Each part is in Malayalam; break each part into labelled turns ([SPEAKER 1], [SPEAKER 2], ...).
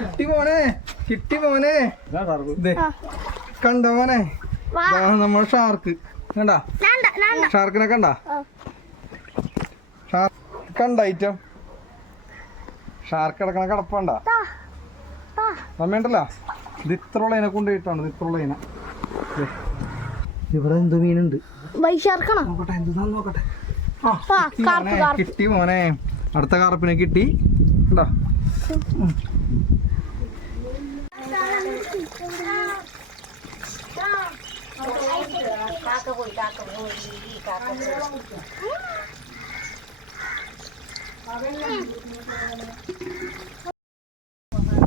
[SPEAKER 1] കിട്ടി മോനെ കിട്ടി മോനെ. കണ്ടോ മോനെ? നമ്മൾ ഷാർക്ക് കണ്ടാ? ഷാർക്കിനെ കണ്ടാ. ഷാർക്ക് കണ്ട? ഐറ്റം ഷാർക്ക് കിടക്കണ കിടപ്പണ്ട
[SPEAKER 2] താ താ
[SPEAKER 1] നമ്മണ്ടല്ലോ ഇത് ഇത്ര ഉള്ളതിനെ കൊണ്ടുപോയിട്ടാണ് ഇത് ഇത്ര ഉള്ളതിനെ. ഇവിടെ എന്ത് മീനുണ്ട്?
[SPEAKER 2] വൈശാർക്കണോ?
[SPEAKER 1] നോക്കട്ടെ എന്തുതാന്ന് നോക്കട്ടെ. ആ,
[SPEAKER 2] ആ,
[SPEAKER 1] കിട്ടി
[SPEAKER 2] കാർപ്പ്,
[SPEAKER 1] മോനെ,
[SPEAKER 2] കാർപ്പ്.
[SPEAKER 1] കിട്ടി മോനെ. അടുത്ത കാർപ്പിനെ കിട്ടി. കണ്ടോ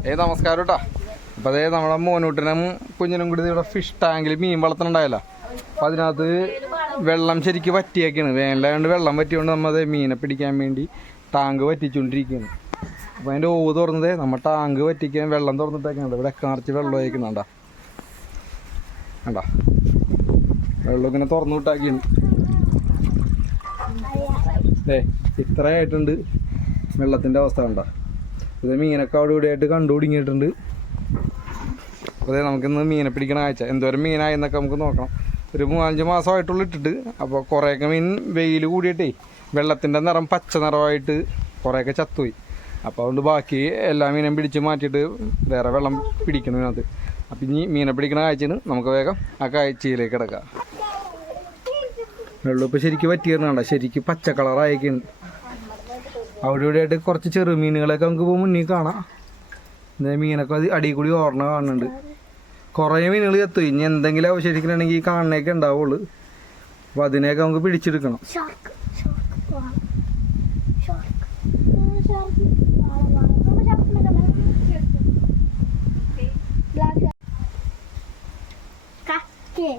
[SPEAKER 1] ഏ നമസ്കാരം കേട്ടോ അപ്പൊ അതേ നമ്മളെ മോനൂട്ടിനും കുഞ്ഞിനും കൂടി ഇവിടെ ഫിഷ് ടാങ്കിൽ മീൻ വളർത്തുന്നുണ്ടായല്ലോ അപ്പൊ അതിനകത്ത് വെള്ളം ശരിക്ക് വറ്റിയൊക്കെയാണ് വേനലായതുകൊണ്ട് വെള്ളം വറ്റിയോണ്ട് നമ്മൾ മീനെ പിടിക്കാൻ വേണ്ടി ടാങ്ക് വറ്റിച്ചുകൊണ്ടിരിക്കുകയാണ് അപ്പൊ അതിന്റെ ഓവ് തുറന്നതേ നമ്മ ടാങ്ക് വറ്റിക്കാൻ വെള്ളം തുറന്നിട്ടേക്കുന്നുണ്ട് ഇവിടെ കാർച്ച് വെള്ളം ഒഴിക്കുന്നുണ്ടാ കണ്ടാ. വെള്ളം ഇങ്ങനെ തുറന്നു വിട്ടാക്കിയാണ്. ഏ ഇത്രയായിട്ടുണ്ട് വെള്ളത്തിന്റെ അവസ്ഥ കണ്ടാ. ഇത് മീനൊക്കെ അവിടെ ഇവിടെ ആയിട്ട് കണ്ടുപിടിങ്ങിയിട്ടുണ്ട് അതെ നമുക്കിന്ന് മീനെ പിടിക്കണ ആഴ്ച. എന്തോരം മീനായി എന്നൊക്കെ നമുക്ക് നോക്കണം. ഒരു മൂന്നാലഞ്ച് മാസമായിട്ടുള്ള ഇട്ടിട്ട്. അപ്പോൾ കുറേയൊക്കെ മീൻ വെയിൽ കൂടിയിട്ടേ വെള്ളത്തിന്റെ നിറം പച്ച നിറമായിട്ട് കുറേയൊക്കെ ചത്തുപോയി. അപ്പോൾ അതുകൊണ്ട് ബാക്കി എല്ലാ മീനും പിടിച്ച് മാറ്റിയിട്ട് വേറെ വെള്ളം പിടിക്കണം ഇതിനകത്ത്. അപ്പം ഇനി മീനെ പിടിക്കണ കാഴ്ചയാണ്. നമുക്ക് വേഗം ആ കാഴ്ചയിലേക്ക് കിടക്കാം. വെള്ളം ഇപ്പോൾ ശരിക്കും പറ്റിയിരുന്നാണ്ട ശരിക്കും പച്ച കളറായിക്കുന്നു അവിടെ ഇവിടെ ആയിട്ട് കുറച്ച് ചെറു മീനുകളൊക്കെ നമുക്ക് ഇപ്പോൾ മുന്നിൽ കാണാം. മീനൊക്കെ അത് അടിയിൽ കൂടി ഓർണ കാണുന്നുണ്ട്. കുറേ മീനുകൾ ചത്തു. ഇനി എന്തെങ്കിലും അവശേഷിക്കണമെങ്കിൽ ഈ കാണണേക്കെ ഉണ്ടാവുള്ളൂ. അപ്പോൾ അതിനെയൊക്കെ നമുക്ക് പിടിച്ചെടുക്കണം
[SPEAKER 2] ഷാർക്ക് ഷാർക്ക് വാള ഷാർക്ക് ഷാർക്ക് വാള വാള നമ്മൾ ഷാർക്കിനെ ബ്ലാക്ക് കക്കേ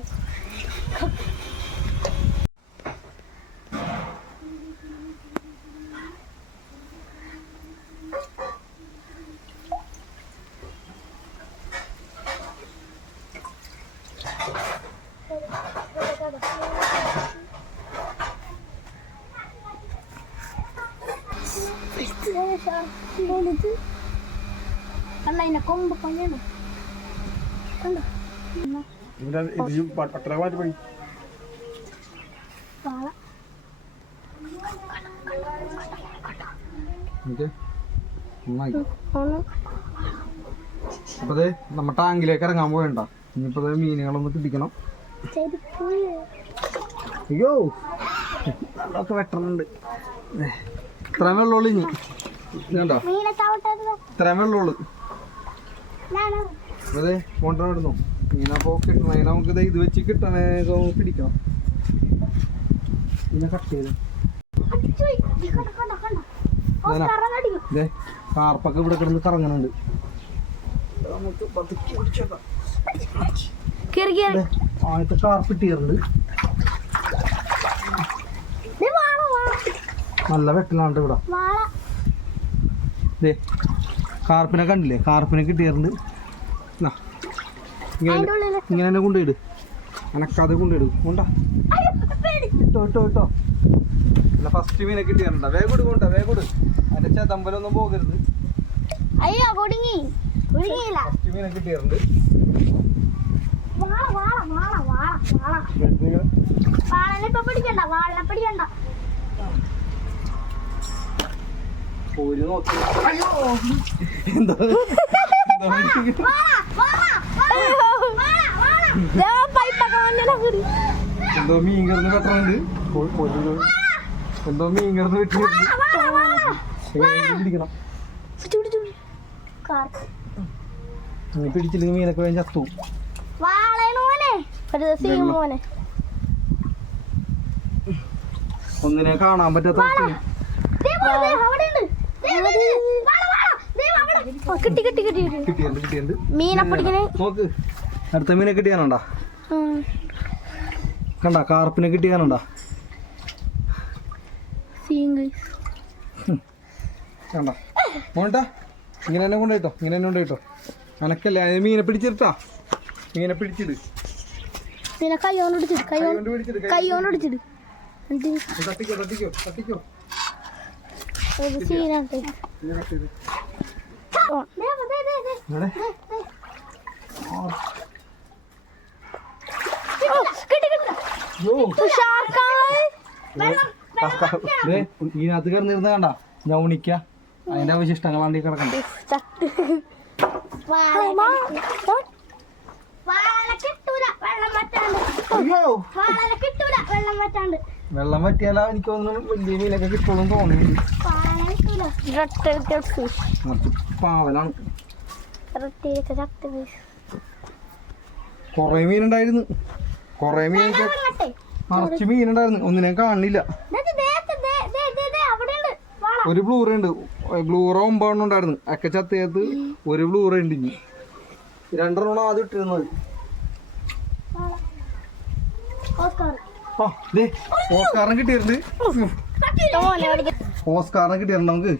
[SPEAKER 1] നമ്മ ടാങ്കിലേക്ക് ഇറങ്ങാൻ പോയണ്ട ഇനിയിപ്പോ മീനുകളൊന്ന് പിടിക്കണം. അയ്യോ. അതൊക്കെ വെട്ടണുണ്ട്. ദേ, ഇത്രയും വെള്ളമുള്ളൂ ഇനി
[SPEAKER 2] കണ്ടോ
[SPEAKER 1] ഇത്രയും വെള്ളമുള്ളൂ അതെ കൊണ്ടുവരുന്നു മീനപ്പോൾ കിട്ടണം. അതിനെ നമുക്ക് ഇത് വെച്ച് കിട്ടണേ പിടിക്കണം. പിന്നെ കട്ട് ചെയ്ത്. കാർപ്പൊക്കെ ഇവിടെ കിടന്ന് കറങ്ങണുണ്ട്. നമുക്ക് പതുക്കി പിടിച്ചേക്കാം. ആദ്യത്തെ ഇട്ടിട്ടുണ്ട്. നല്ല വെട്ടലാണ് ഇവിടെ. ദേ കാർപ്പിനെ കണ്ടില്ലേ? കാർപ്പിനെ കിട്ടിയിട്ടുണ്ട്. ഇങ്ങനെ തന്നെ കൊണ്ടുപോയിട് അനക്കാതെ കൊണ്ടുപോയിട് കൊണ്ടാ.
[SPEAKER 2] അയ്യോ, പേടി.
[SPEAKER 1] ഇട്ടോ ഇട്ടോ ഇട്ടോ. അല്ല ഫസ്റ്റ് മീനെ കിട്ടിയിട്ടുണ്ട്? വേഗം കൊണ്ടാ വേഗം അതിന്റെ ചെതമ്പലൊന്നും പോകരുത്.
[SPEAKER 2] അയ്യോ കൊടുങ്ങി
[SPEAKER 1] ഫസ്റ്റ് മീനെ കിട്ടിയാറുണ്ട്
[SPEAKER 2] വാളനെ ഇപ്പൊ പിടിക്കണ്ട വാളനെ പിടിക്കണ്ട.
[SPEAKER 1] എന്താ? മീൻ കിടന്ന് വെട്ടണുണ്ട്. പോയി, പോയി, പോയി. എന്തോ മീൻ കിടന്ന് നീ പിടിച്ചില്ലെങ്കിൽ മീനൊക്കെ വേഗം ചത്തു.
[SPEAKER 2] മോനെ.
[SPEAKER 1] ഒന്നിനെ കാണാൻ പറ്റാത്ത.
[SPEAKER 2] കിട്ടി കിട്ടി കിട്ടി കിട്ടി.
[SPEAKER 1] കിട്ടിയുണ്ട് കിട്ടിയുണ്ട്
[SPEAKER 2] മീനെ പിടിക്കണേ.
[SPEAKER 1] നോക്ക്. അടുത്ത മീനെ കിട്ടിയാനുണ്ടാ? കണ്ട കാർപ്പിനെ കിട്ടിയാനുണ്ടാ? കണ്ട? മോണ്ടാ ഇങ്ങനെ തന്നെ കൊണ്ടുപോയിട്ടോ ഇങ്ങനെ തന്നെ കൊണ്ടുപോയിട്ടോ. അനക്കല്ലേ മീനെ പിടിച്ചിട്ടാ മീനെ പിടിച്ചിട്.
[SPEAKER 2] പിന്നെ കൈ കൊണ്ട് പിടിച്ചിട്ട് കൈ
[SPEAKER 1] കൈ
[SPEAKER 2] കൊണ്ട്
[SPEAKER 1] കൊണ്ട് പിടിച്ചിട്
[SPEAKER 2] കൈ കൊണ്ട് പിടിച്ചിട്ട്
[SPEAKER 1] തട്ടിക്കോ തട്ടിക്കോ
[SPEAKER 2] ഒരു സീനാണ്
[SPEAKER 1] ഇങ്ങനെ
[SPEAKER 2] കിട്ടൂല, വെള്ളം വറ്റാണ്ട്. വെള്ളം
[SPEAKER 1] എനിക്ക് തോന്നുന്നു വലിയ മീനൊക്കെ കിട്ടുള്ളൂ തോന്നുന്നു. പാവലാണ്. കൊറേ മീനുണ്ടായിരുന്നു. കൊറേ
[SPEAKER 2] മീൻ കുറച്ച്.
[SPEAKER 1] നിറച്ച് മീനുണ്ടായിരുന്നു. ഒന്നിനെ കാണില്ല. ഒരു ബ്ലൂറ ഉണ്ട്. ബ്ലൂറ ഒമ്പതെണ്ണം ഉണ്ടായിരുന്നു. ചത്തയത്ത് ഒരു ബ്ലൂറ ഉണ്ട് ഇനി. രണ്ടെണ്ണം ആദ്യം ഇട്ടിരുന്നത്. ഓസ്കാറിന് കിട്ടിയിട്ടുണ്ട്. ഓസ്കാറിനെ കിട്ടിയിട്ടുണ്ട് നമുക്ക്.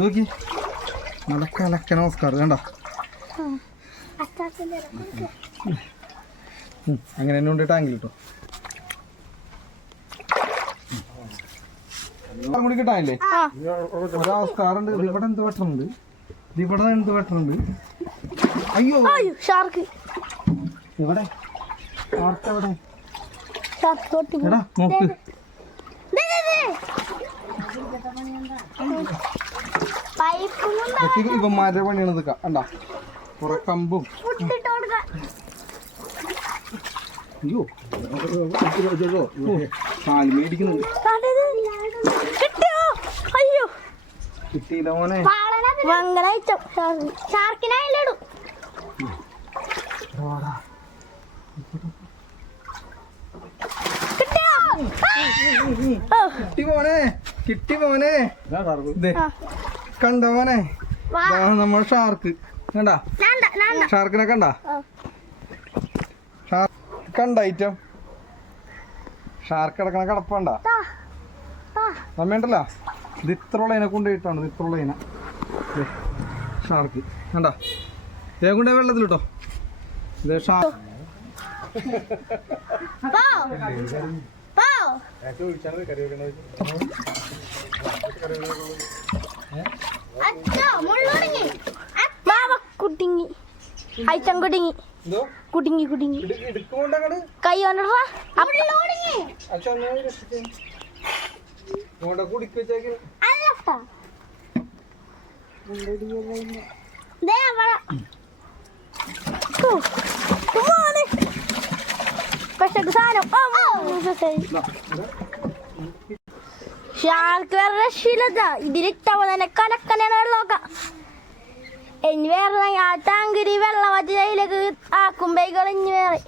[SPEAKER 1] നോക്കി. നല്ല കലക്കന ഓസ്കാർ
[SPEAKER 2] ഇറക്ക്.
[SPEAKER 1] അങ്ങനെ തന്നെ ഉണ്ട് ടാങ്കിൽ കേട്ടോ കൂടി കിട്ടാനില്ലേ? ഒരു ഓസ്കാർ ഉണ്ട്. ഇവിടെ എന്ത് വെട്ടണുണ്ട് ഇവിടെ എന്ത് വെട്ടണുണ്ട് അയ്യോ.
[SPEAKER 2] ഷാർക്ക്
[SPEAKER 1] ഇവിടെ.
[SPEAKER 2] ഷാർക്ക് തൊട്ടി
[SPEAKER 1] എടാ നോക്ക്. ഇവന്മാരുടെ പണിയാണ് ഇതൊക്കെ കണ്ടാ? കുറെ കമ്പും. അയ്യോ. കാൽ മേടിക്കുന്നുണ്ട്. കിട്ടിയില്ല മോനെ.
[SPEAKER 2] ഷാർക്കിനായില്ലിടും
[SPEAKER 1] കിട്ടി മോനെ കിട്ടി മോനെ. ദേ, കണ്ടോ മോനെ?
[SPEAKER 2] വാ.
[SPEAKER 1] നമ്മുടെ ഷാർക്ക് കണ്ടാ. ഷാർക്കിനെ കണ്ടാ. കണ്ട ഐറ്റം ഷാർക്ക് കിടക്കണ കിടപ്പണ്ട. നമ്മണ്ടല്ലോ ഇത് ഇത്ര ഉള്ളതിനെ കൊണ്ടുപോയിട്ടാണ് ഇത്രയുള്ള ദേ, ഷാർക്ക് കണ്ടാ? ഇതേ കൊണ്ടേ വെള്ളത്തിൽ കേട്ടോ ഇത് ഷാർക്ക്
[SPEAKER 2] കുടുങ്ങി. അയച്ചം കുടുങ്ങി. കുടുങ്ങി കുടുങ്ങി. കൈ കൊണ്ടിട.
[SPEAKER 1] ഇങ്ങോട്ട് കുടിക്ക്
[SPEAKER 2] പക്ഷെ സാധനം വേറെ രക്ഷയില്ലതാ ഇതിലിട്ടവ ഇതിലിട്ടവനെ കലക്കനാണ് വെള്ളമൊക്കെ ഇനി വേറെ ആ ടാങ്കിരി വെള്ളം വച്ച് അതിലേക്ക് ആക്കുമ്പോഴേക്കും ഇനി വേറെ.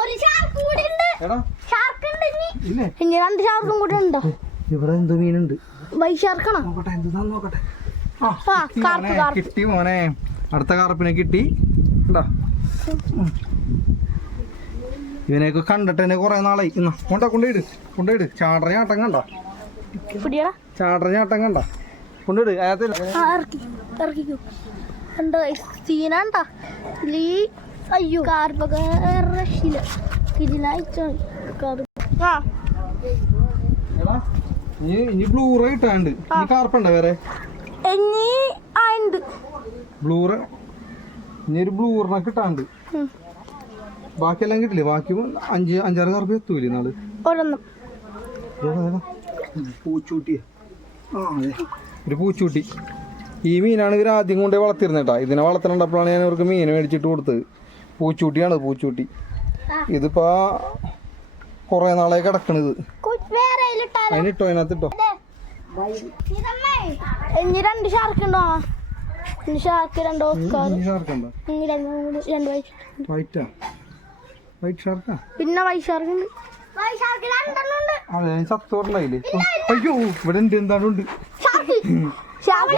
[SPEAKER 2] ഒരു ഷാർക്ക് കൂടി ഉണ്ട്. ഷാർക്ക് ഉണ്ട് ഇനി. ഇനി രണ്ട് ഷാർക്കും കൂടി ഉണ്ടോ?
[SPEAKER 1] ഇവിടെ എന്തോ മീനുണ്ട്? കിട്ടി മോനെ, അടുത്ത കാർപ്പിനെ കിട്ടി. കണ്ടാ? ഇവനെയൊക്കെ കണ്ടിട്ട് തന്നെ കുറെ നാളായി. ഇന്നാ കൊണ്ടാ കൊണ്ടുപോയിട് കൊണ്ടുപോയിട് ചാടറ ചാട്ടം കണ്ട? ചാടറ ചാട്ടം കണ്ട? ഇനി ബ്ലൂറ കിട്ടാണ്ട്. ഇനി കാർപ്പുണ്ടോ വേറെ?
[SPEAKER 2] ഇനി ആ ഉണ്ട്.
[SPEAKER 1] ബ്ലൂറ? ഇനി ഒരു ബ്ലൂറിനെ കിട്ടാണ്ട്. ബാക്കിയെല്ലാം കിട്ടില്ലേ? ബാക്കി അഞ്ച് അഞ്ചാറ് കാർപ്പ് എത്തൂലേ നാൾ? ഒരു പൂച്ചൂട്ടി. ഈ മീനാണ് ഇവർ ആദ്യം കൊണ്ടേ വളർത്തിരുന്നേട്ടാ ഇതിനെ വളർത്തണപ്പോഴാണ് ഞാൻ ഇവർക്ക് മീൻ മേടിച്ചിട്ട് കൊടുത്തത്. പൂച്ചൂട്ടിയാണ് പൂച്ചൂട്ടി. ഇതിപ്പോ കുറേ നാളായി കിടക്കണത്? അതിനിട്ടോ
[SPEAKER 2] അതിനകത്തിട്ടോ. ഇനി രണ്ട് ഷാർക്ക് ഉണ്ടോ? ഇനി ഷാർക്ക് രണ്ട് ഓസ്കാർ രണ്ട് മൂന്ന് രണ്ട് വൈ
[SPEAKER 1] വൈറ്റാ? വൈറ്റ് ഷാർക്കാ
[SPEAKER 2] പിന്നെ വൈ ഷാർക്ക്
[SPEAKER 1] അതെ ചത്തോറുണ്ടായില്ലേ അയ്യോ ഇവിടെ ഉണ്ട്.
[SPEAKER 2] ഷാർക്ക്